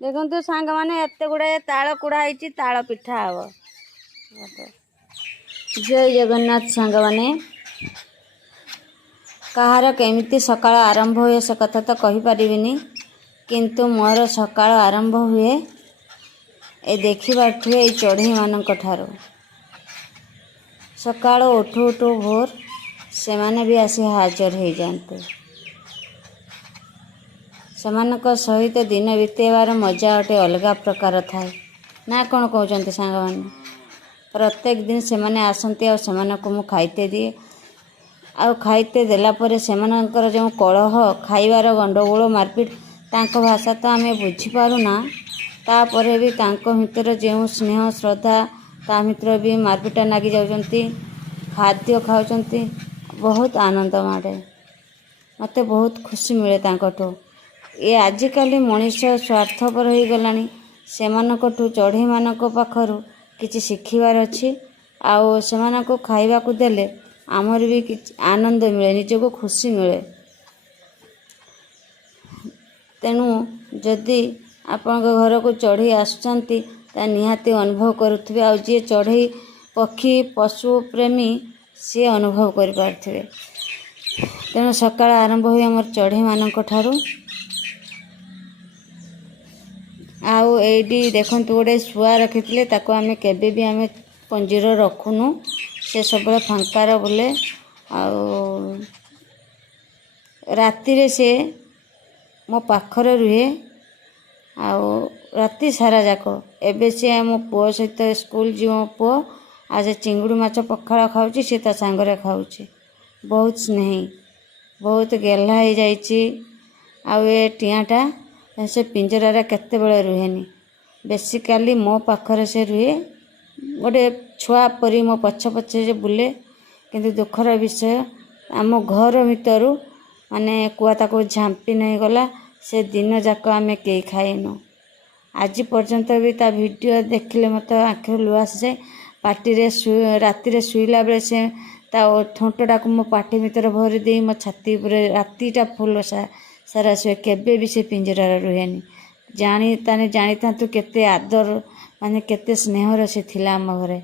देखु सांग मैंने एत गुड़ाए ताल कुड़ाई ताल पिठा हम। जय जगन्नाथ सांग मैंने कहार केमिति सकाळ आरंभ हुए से कथा तो कहि परिबिनी, किंतु मोर सकाळ आरंभ हुए ए देखिबाठु ए चढ़ई मानक ठारो। सकाळ उठू उठू भोर से माने भी आसी हाजर हो जाते। सेमानक सहित दिन बीतेबार मजा गोटे अलग प्रकार थाए ना कौन कहते सांग मैंने। प्रत्येक दिन से माने आसंती आ सेमानक मु खाइते दिए आ खाइते देला परे सेमानकर जो कलह खाइबार गंडगोल मारपीट तांको भाषा तो आमे बुझी पारुना, तापरे भी तांको भितर जो स्नेह श्रद्धा ता भितर भी मारपीटा नागी जाउचंती, खाद्य खाउचंती, बहुत आनंद माड़े। मते बहुत खुशी मिले तांकोठो। ये आजिकाली मनीष स्वार्थपर हो गलानी। सेमानकोठु चढ़ई मानक पाखरु किछि शिखिबार अछि। आउ सेमानको खाइबाकू देले आमर भी किछि आनंद मिले, निजको खुशी मिले। तेणु जदि आपण घर को चढ़ई आसुचंती ता निहाती अनुभव करुथिबे। आ जे चढ़ई पक्षी पशु प्रेमी सी अनुभव कर पारथिबे। तेणु सकाळ आरंभ हुए हमर चढ़ई मानक ठारू। आउ एडी देखंतु गोटे शुआ रखिथिले, ताको आमे केबे भी आमे पंजीर रखुनु। से सब फांकार बोले। आउ राति रे से मो पाखरे रुहे। आउ राति सारा जाक एबे से मो पुओ सहित स्कूल जीव पुओ आज चिंगुड़ी माछ पखाड़ खाऊची, से ता सांगरे खाऊची। बहुत स्नेही, बहुत गेल्हा हो जाइची। आउ ए टियाटा से पिंजरा केते बेले रुहेनी, बेसिकाली मो पाखरे से रुहे। गोटे छुआ परी मो पछ पछे जे बुले। किंतु दुखर विषय आम घर भितरु माने कुआ ताको झांपी नहीं गला। से दिन जाक आमे केई खाइनु। आज पर्यंत भी ता वीडियो देखिले मत आँखिर लुह आसे। पार्टी रे राति रे शुईला बेले से ता ठोंटटा को मो पार्टी भीतर भरी दे मो छाती उपरे रातिटा फुल सारा शुए। केबे भी से पिंजरा रुहेनी। जानी ताने जानी था तू केते आदर माने केते स्नेहर से थिला आम घरे।